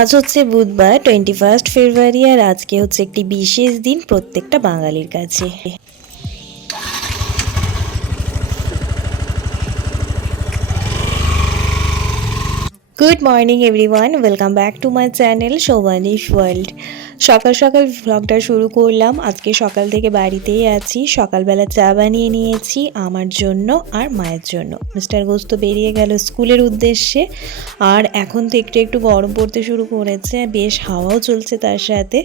আজ হচ্ছে বুধবার 21 ফেব্রুয়ারি আর আজকে হচ্ছে একটি বিশেষ দিন প্রত্যেকটা বাঙালির কাছে। Good morning everyone, welcome back to my channel Shovanish world. সকাল সকাল ভ্লগটা শুরু করলাম। আজকে সকাল থেকে বাড়িতেই আছি। সকালবেলা চা বানিয়ে নিয়েছি আমার জন্য আর মায়ের জন্য। মিস্টার ঘোষ তো বেরিয়ে গেল স্কুলের উদ্দেশ্যে, আর এখন তো একটু একটু গরম পড়তে শুরু করেছে, বেশ হাওয়াও চলছে তার সাথে।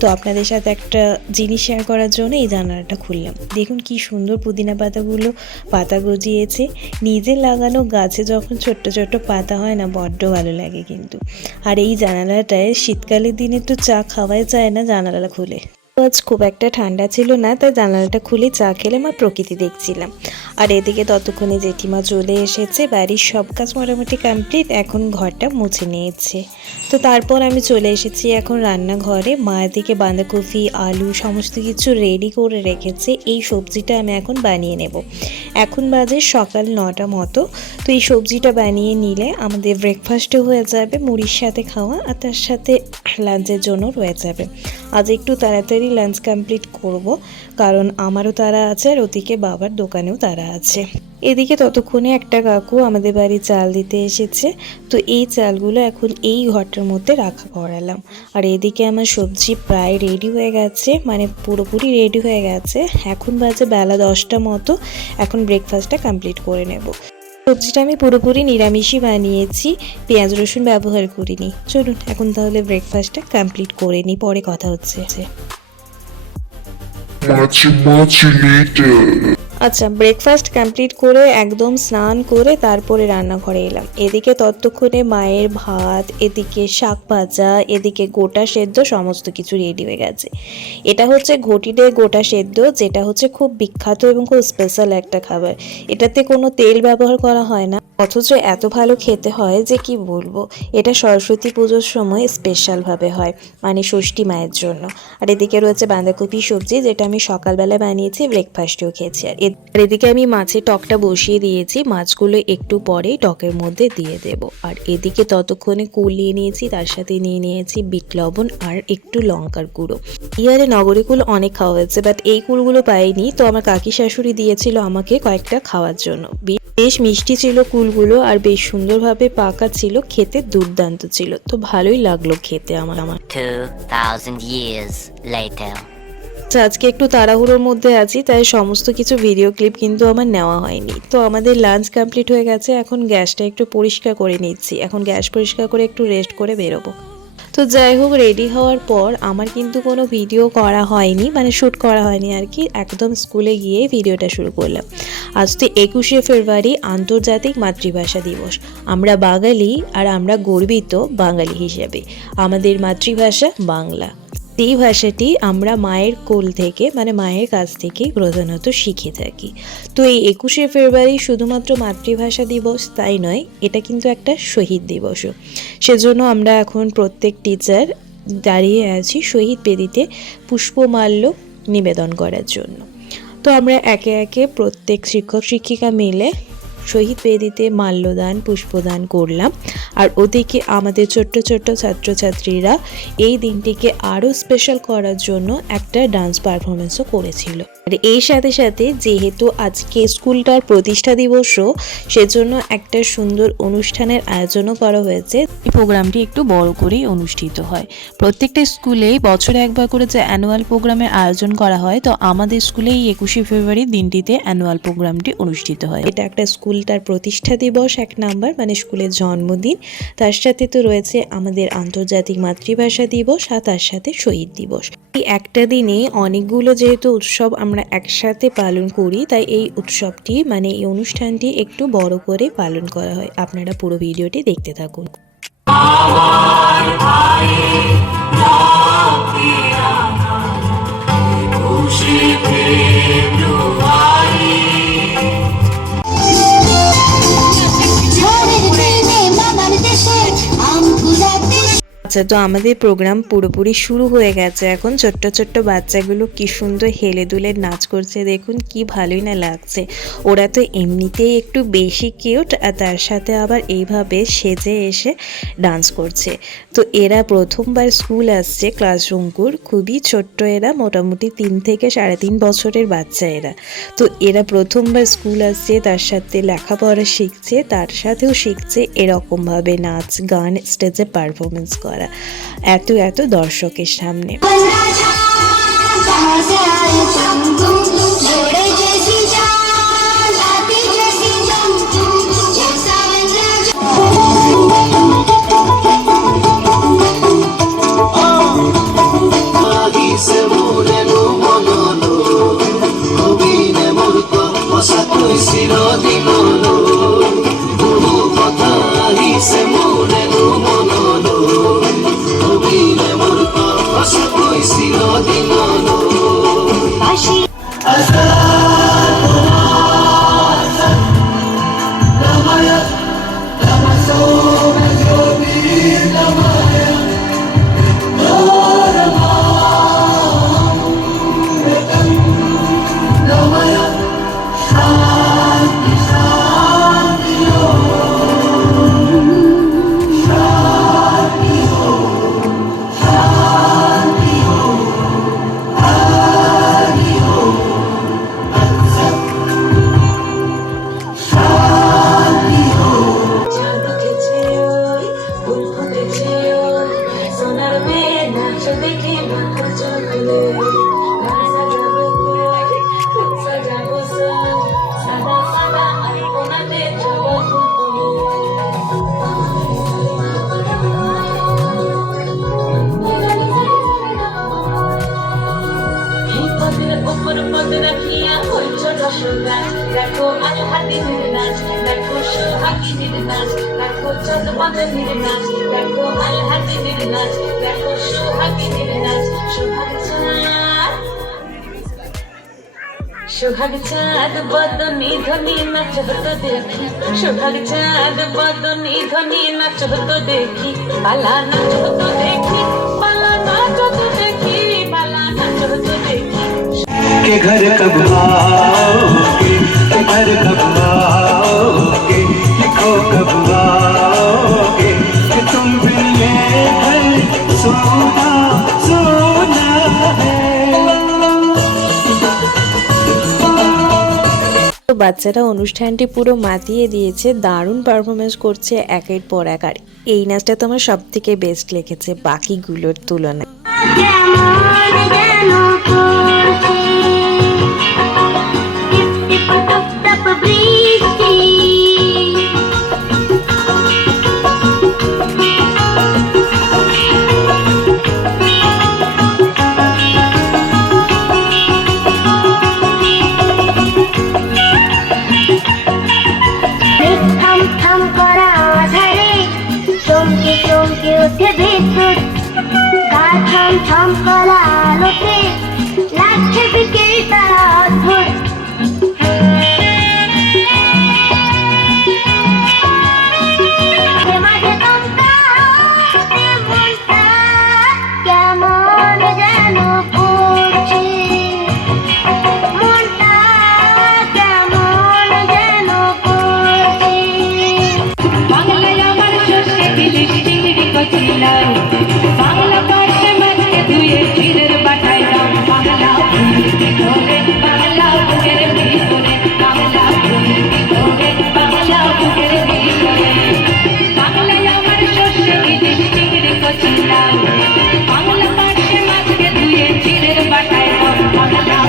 তো আপনাদের সাথে একটা জিনিস শেয়ার করার জন্য এই জানালাটা খুললাম। দেখুন কি সুন্দর পুদিনা পাতাগুলো পাতা গজিয়েছে। নিজের লাগানো গাছে যখন ছোট্ট ছোট্ট পাতা হয় না, বড্ড ভালো লাগে কিন্তু। আর এই জানালাটায় শীতকালের দিনে তো চা খাওয়াই যায় না জানালা খুলে। আজ খুব একটা ঠান্ডা ছিল না, তাই জানালাটা খুলে চা খেলাম আর প্রকৃতি দেখছিলাম। আর এদিকে ততক্ষণে জেঠিমা চলে এসেছে। বাড়ির সব কাজ মোটামুটি কমপ্লিট, এখন ঘরটা মুছে নিয়েছে। তো তারপর আমি চলে এসেছি এখন রান্নাঘরে। মা এদিকে বাঁধাকপি আলু সমস্ত কিছু রেডি করে রেখেছে। এই সবজিটা আমি এখন বানিয়ে নেব। এখন বাজে সকাল 9টা মতো। তো এই সবজিটা বানিয়ে নিলে আমাদের ব্রেকফাস্টও হয়ে যাবে মুড়ির সাথে খাওয়া, আর তার সাথে লাঞ্চের জন্য রয়ে যাবে। আজ একটু তাড়াতাড়ি লাঞ্চ কমপ্লিট করব, কারণ আমারও তাড়া আছে আর ওদিকে বাবার দোকানেও তাড়া আছে। এদিকে ততক্ষণে একটা কাকু আমাদের বাড়ি চাল দিতে এসেছে। তো এই চালগুলো এখন এই ঘরটার মধ্যে রাখা করালাম। আর এদিকে আমার সবজি প্রায় রেডি হয়ে গেছে, মানে পুরোপুরি রেডি হয়ে গেছে। এখন বাজে বেলা 10টা মতো। এখন ব্রেকফাস্টটা কমপ্লিট করে নেব। সবজিটা আমি পুরোপুরি নিরামিষই বানিয়েছি, পেঁয়াজ রসুন ব্যবহার করিনি। চলুন এখন তাহলে ব্রেকফাস্টটা কমপ্লিট করে নিই, পরে কথা হচ্ছে। আচ্ছা, ব্রেকফাস্ট কমপ্লিট করে একদম স্নান করে তারপরে রান্নাঘরে এলাম। এদিকে ততক্ষণে মায়ের ভাত, এদিকে শাক ভাজা, এদিকে গোটা সেদ্ধ সমস্ত কিছু রেডি হয়ে গেছে। এটা হচ্ছে ঘটিতে গোটা সেদ্ধ, যেটা হচ্ছে খুব বিখ্যাত এবং খুব স্পেশাল একটা খাবার। এটাতে কোনো তেল ব্যবহার করা হয় না, অথচ এত ভালো খেতে হয় যে কি বলবো। এটা সরস্বতী পুজোর সময় স্পেশালভাবে হয়, মানে ষষ্ঠী মায়ের জন্য। আর এদিকে রয়েছে বাঁধাকপি সবজি, যেটা আমি সকালবেলা বানিয়েছি, ব্রেকফাস্টেও খেয়েছি। আর এদিকে আমি মাছের টকটা বসিয়ে দিয়েছি, মাছগুলো একটু পরেই টকের মধ্যে দিয়ে দেব। আর এদিকে ততক্ষণে কুল নিয়ে নিয়েছি, তার সাথে নিয়ে নিয়েছি বিট লবণ আর একটু লঙ্কার গুঁড়ো। ইয়ারে নগরী কুল অনেক খাওয়া হয়েছে, বাট এই কুলগুলো পাইনি, তো আমার কাকি শাশুড়ি দিয়েছিল আমাকে কয়েকটা খাওয়ার জন্য। বেশ মিষ্টি ছিল কুলগুলো, আর বেশ সুন্দরভাবে পাকা ছিল, খেতে দুর্দান্ত ছিল। তো ভালোই লাগলো খেতে আমার। 2000 years later. আজকে একটু তাড়াহুড়োর মধ্যে আছি, তাই সমস্ত কিছু ভিডিও ক্লিপ কিন্তু আমার নেওয়া হয়নি। তো আমাদের লাঞ্চ কমপ্লিট হয়ে গেছে, এখন গ্যাসটা একটু পরিষ্কার করে নিচ্ছি। এখন গ্যাস পরিষ্কার করে একটু রেস্ট করে বেরোবো। তো যাই হোক, রেডি হওয়ার পর আমার কিন্তু কোনো ভিডিও করা হয়নি, মানে শ্যুট করা হয়নি আর কি। একদম স্কুলে গিয়ে ভিডিওটা শুরু করলাম। আজ তো 21শে ফেব্রুয়ারি, আন্তর্জাতিক মাতৃভাষা দিবস। আমরা বাঙালি আর আমরা গর্বিত বাঙালি হিসেবে। আমাদের মাতৃভাষা বাংলা। এই ভাষাটি আমরা মায়ের কোল থেকে, মানে মায়ের কাছ থেকে প্রধানত শিখে থাকি। তো এই 21শে ফেব্রুয়ারি শুধুমাত্র মাতৃভাষা দিবস তাই নয়, এটা কিন্তু একটা শহীদ দিবসও। সেজন্য আমরা এখন প্রত্যেক টিচার দাঁড়িয়ে আছি শহীদ বেদিতে পুষ্পমাল্য নিবেদন করার জন্য। তো আমরা একে একে প্রত্যেক শিক্ষক শিক্ষিকা মিলে শহীদ বেদিতে মাল্যদান পুষ্পদান করলাম। আর ওদিকে আমাদের ছোট্ট ছোট্ট ছাত্রছাত্রীরা এই দিনটিকে আরও স্পেশাল করার জন্য একটা ডান্স পারফরমেন্সও করেছিল। আর এই সাথে সাথে যেহেতু আজকে স্কুলটার প্রতিষ্ঠা দিবসও, সেজন্য একটা সুন্দর অনুষ্ঠানের আয়োজনও করা হয়েছে। এই প্রোগ্রামটি একটু বড় করেই অনুষ্ঠিত হয়। প্রত্যেকটা স্কুলেই বছরে একবার করে যে অ্যানুয়াল প্রোগ্রামের আয়োজন করা হয়, তো আমাদের স্কুলে এই 21শে ফেব্রুয়ারি দিনটিতে অ্যানুয়াল প্রোগ্রামটি অনুষ্ঠিত হয়। এটা একটা স্কুলটার প্রতিষ্ঠা দিবস 1 নাম্বার, মানে স্কুলের জন্মদিন। তার সাথে তো রয়েছে আমাদের আন্তর্জাতিক মাতৃভাষা দিবস, আর তার সাথে শহীদ দিবস। এই একটা দিনে অনেকগুলো যেহেতু উৎসব আমরা একসাথে পালন করি, তাই এই উৎসবটি, মানে এই অনুষ্ঠানটি একটু বড় করে পালন করা হয়। আপনারা পুরো ভিডিওটি দেখতে থাকুন। আচ্ছা, তো আমাদের প্রোগ্রাম পুরোপুরি শুরু হয়ে গেছে। এখন ছোট্ট ছোট্ট বাচ্চাগুলো কি সুন্দর হেলে দুলে নাচ করছে, দেখুন কি ভালোই না লাগছে। ওরা তো এমনিতেই একটু বেশি কিউট, আর তার সাথে আবার এইভাবে সেজে এসে ডান্স করছে। তো এরা প্রথমবার স্কুল আসছে, ক্লাস রুমকুর খুবই ছোট্ট, এরা মোটামুটি 3 থেকে 3.5 বছরের বাচ্চা এরা। তো এরা প্রথমবার স্কুল আসছে, তার সাথে লেখাপড়া শিখছে, তার সাথেও শিখছে এরকমভাবে নাচ গান স্টেজে পারফরমেন্স করা এত এত দর্শকের সামনে। দেখো আজ হাতির নাচ, দেখো সোহাগীর নাচ, দেখো চাঁদবাঁধের নাচ, দেখো আল হাতির নাচ, দেখো সোহাগীর নাচ। সোহাগ চাঁদ বদনি ধনি নাচ হতো দেখি, সোহাগ চাঁদ বদনি ধনি নাচ হতো দেখি, বালা নাচ হতো দেখি, বালা নাচ হতো দেখি, বালা নাচ হতো দেখি। के घर कब आओगे, के घर कब आओगे, लिखो कब आओगे, कि तुम बिन ये घर सोना सोना है। তো বাচ্চারা অনুষ্ঠানটি পুরো মাতিয়ে দিয়েছে, দারুণ পারফরমেন্স করছে একের পর এক। আর এই নাচটা তো আমার সব থেকে বেস্ট লেগেছে বাকিগুলোর তুলনায়। থম করা আলোতে লাগছে বিকেল তারা অদ্ভুত। মাঝে তোমরা মনটা কেমন যেন করছে, মনটা কেমন যেন করছে। বাংলায় আমার সর্ষে ইলিশ চিংড়ি কচিলাম, বাংলা পাশে মাছকে ধুয়ে ক্ষীরের বাটায় দাম, বাংলা ধরে বাংলা বুকের ভিতরে, বাংলা ধরে বাংলা বুকের ভিতরে। বাংলায় আমার সর্ষে ইলিশ চিংড়ি কচিলাম, বাংলা পাশে মাছকে ধুয়ে ক্ষীরের বাটায় দাম, বাংলা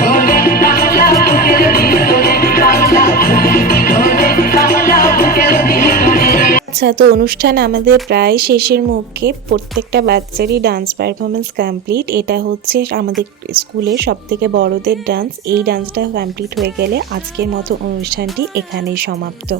ধরে বাংলা বুকের ভিতরে, বাংলা ধরে বাংলা বুকের ভিতরে। আচ্ছা, তো অনুষ্ঠান আমাদের প্রায় শেষের মুখে। প্রত্যেকটা বাচ্চারই ডান্স পারফরমেন্স কমপ্লিট। এটা হচ্ছে আমাদের স্কুলের সব থেকে বড়দের ডান্স। এই ডান্সটা কমপ্লিট হয়ে গেলে আজকের মতো অনুষ্ঠানটি এখানেই সমাপ্ত।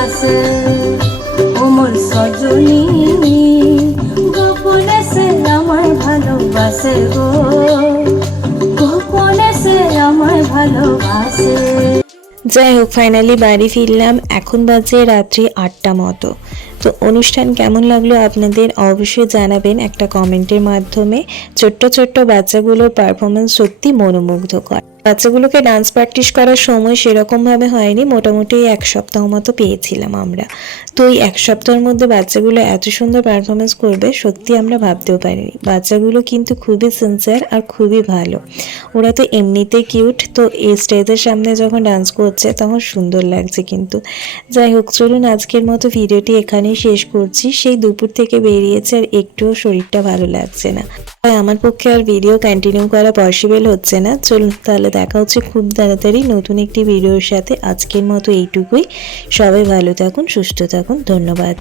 পাশে ওমর সজনী গোপনে সে আমায় ভালোবাসে গো গোপনে সে আমায় ভালোবাসে। যাই হোক, ফাইনালি বাড়ি ফিরলাম। এখন বাজে রাত্রি 8টা মতো। তো অনুষ্ঠান কেমন লাগলো আপনাদের অবশ্যই জানাবেন একটা কমেন্টের মাধ্যমে। ছোট্ট ছোট্ট বাচ্চাগুলোর পারফরমেন্স সত্যি মনোমুগ্ধকর। বাচ্চাগুলোকে ডান্স প্র্যাকটিস করার সময় সেরকমভাবে হয়নি, মোটামুটি 1 সপ্তাহ মতো পেয়েছিলাম আমরা। তো এই 1 সপ্তাহের মধ্যে বাচ্চাগুলো এত সুন্দর পারফরমেন্স করবে সত্যি আমরা ভাবতেও পারিনি। বাচ্চাগুলো কিন্তু খুবই সিনসিয়ার আর খুবই ভালো। ওরা তো এমনিতে কিউট, তো এই স্টেজের সামনে যখন ডান্স করছে তখন সুন্দর লাগছে কিন্তু। যাই হোক, চলুন আজকের মতো ভিডিওটি এখানেই শেষ করছি। সেই দুপুর থেকে বেরিয়েছে আর একটুও শরীরটা ভালো লাগছে না, তাই আমার পক্ষে আর ভিডিও কন্টিনিউ করা পসিবল হচ্ছে না। চলুন তাহলে দেখা হচ্ছে খুব তাড়াতাড়ি নতুন একটি ভিডিওর সাথে। আজকের মতো এইটুকুই। সবাই ভালো থাকুন, সুস্থ থাকুন, ধন্যবাদ।